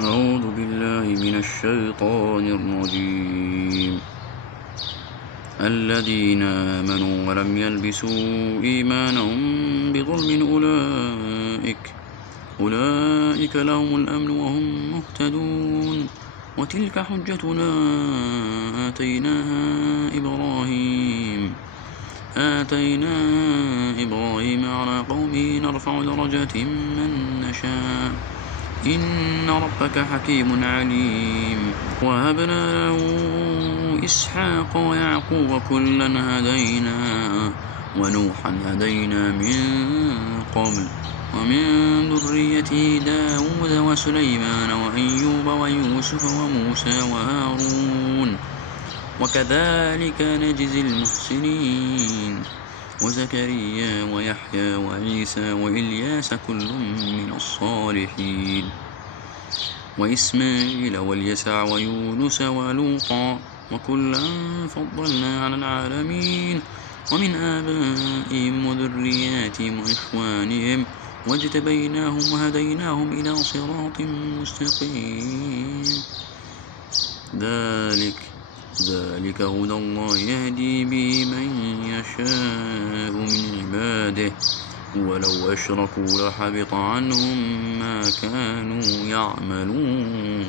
أعوذ بالله من الشيطان الرجيم. الذين آمنوا ولم يلبسوا إيمانهم بظلم أولئك لهم الأمن وهم مهتدون. وتلك حجتنا آتيناها إبراهيم على قومه نرفع درجات من نشاء إن ربك حكيم عليم. وهبنا له إسحاق ويعقوب كلا هدينا ونوحا هدينا من قبل ومن ذريته داود وسليمان وأيوب ويوسف وموسى وهارون وكذلك نجزي المحسنين. وزكريا ويحيى وعيسى وإلياس كل من الصالحين. وإسماعيل واليسع ويونس ولوطا وكلا فضلنا على العالمين. ومن آبائهم وذرياتهم وإخوانهم واجتبيناهم وهديناهم إلى صراط مستقيم. ذلك هدى الله يهدي به من يشاء من عباده ولو أشركوا لحبط عنهم ما كانوا يعملون.